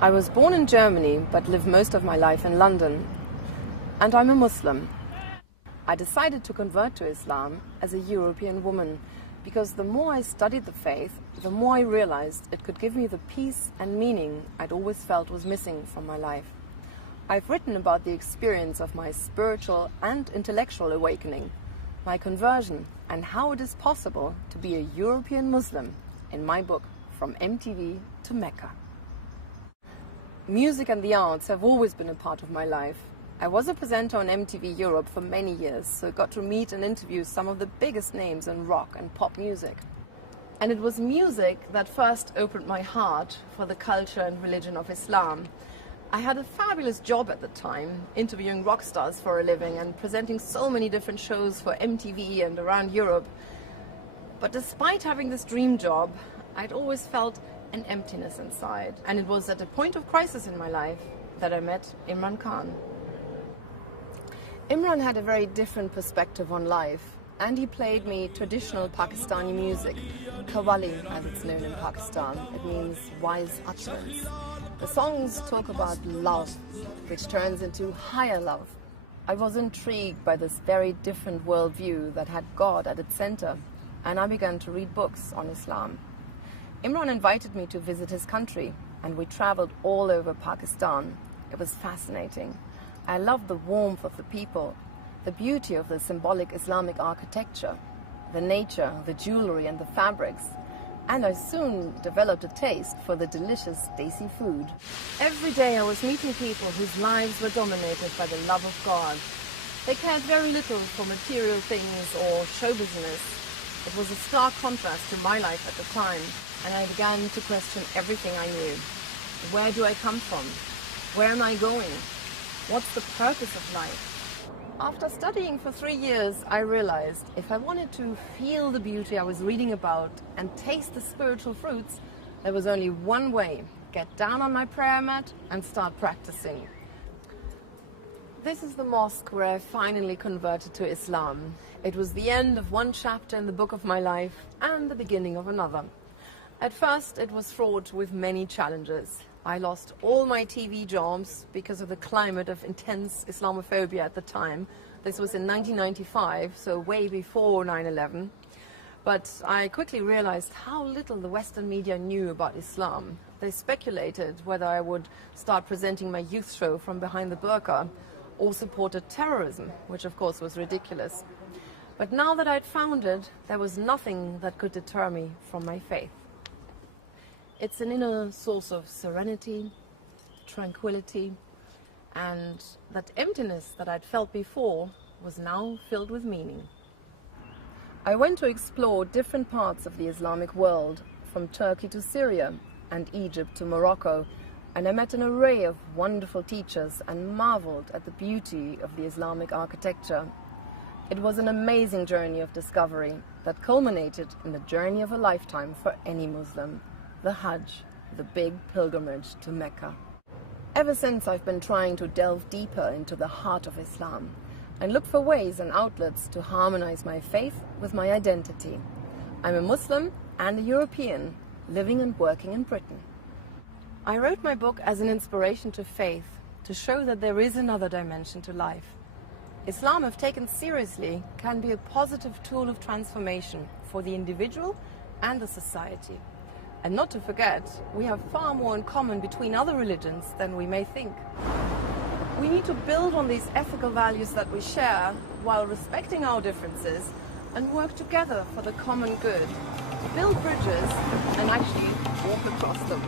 I was born in Germany but lived most of my life in London, and I'm a Muslim. I decided to convert to Islam as a European woman because the more I studied the faith, the more I realized it could give me the peace and meaning I'd always felt was missing from my life. I've written about the experience of my spiritual and intellectual awakening, my conversion, and how it is possible to be a European Muslim in my book, From MTV to Mecca. Music and the arts have always been a part of my life. I was a presenter on MTV Europe for many years, so I got to meet and interview some of the biggest names in rock and pop music. And it was music that first opened my heart for the culture and religion of Islam. I had a fabulous job at the time, interviewing rock stars for a living and presenting so many different shows for MTV and around Europe. But despite having this dream job, I'd always felt an emptiness inside. And it was at a point of crisis in my life that I met Imran Khan. Imran had a very different perspective on life, and he played me traditional Pakistani music, Qawwali as it's known in Pakistan. It means wise utterance. The songs talk about love, which turns into higher love. I was intrigued by this very different worldview that had God at its center, and I began to read books on Islam. Imran invited me to visit his country, and we traveled all over Pakistan. It was fascinating. I loved the warmth of the people, the beauty of the symbolic Islamic architecture, the nature, the jewelry and the fabrics, and I soon developed a taste for the delicious desi food. Every day I was meeting people whose lives were dominated by the love of God. They cared very little for material things or show business. It was a stark contrast to my life at the time, and I began to question everything I knew. Where do I come from? Where am I going? What's the purpose of life? After studying for 3 years, I realized if I wanted to feel the beauty I was reading about and taste the spiritual fruits, there was only one way: get down on my prayer mat and start practicing. This is the mosque where I finally converted to Islam. It was the end of one chapter in the book of my life and the beginning of another. At first, it was fraught with many challenges. I lost all my TV jobs because of the climate of intense Islamophobia at the time. This was in 1995, so way before 9/11. But I quickly realized how little the Western media knew about Islam. They speculated whether I would start presenting my youth show from behind the burqa or supported terrorism, which of course was ridiculous. But now that I'd found it, there was nothing that could deter me from my faith. It's an inner source of serenity, tranquility, and that emptiness that I'd felt before was now filled with meaning. I went to explore different parts of the Islamic world, from Turkey to Syria and Egypt to Morocco, and I met an array of wonderful teachers and marveled at the beauty of the Islamic architecture. It was an amazing journey of discovery that culminated in the journey of a lifetime for any Muslim, the Hajj, the big pilgrimage to Mecca. Ever since, I've been trying to delve deeper into the heart of Islam and look for ways and outlets to harmonize my faith with my identity. I'm a Muslim and a European, living and working in Britain. I wrote my book as an inspiration to faith, to show that there is another dimension to life. Islam, if taken seriously, can be a positive tool of transformation for the individual and the society. And not to forget, we have far more in common between other religions than we may think. We need to build on these ethical values that we share while respecting our differences and work together for the common good, build bridges and actually walk across them.